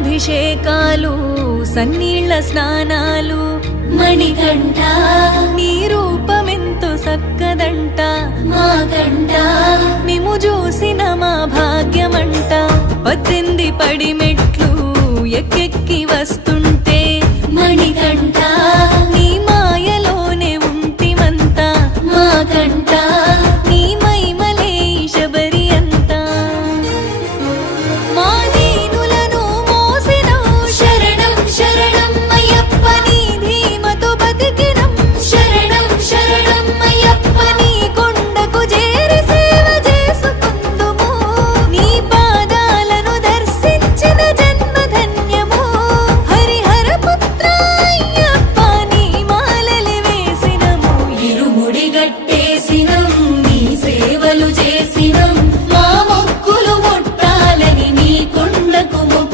పాలభిషేకాలు సన్నీళ్ల స్నానాలు మణికంఠ నీ రూపమెంతో సక్కదంట మా కంఠ మేము చూసిన మా భాగ్యమంట 18 పడిమే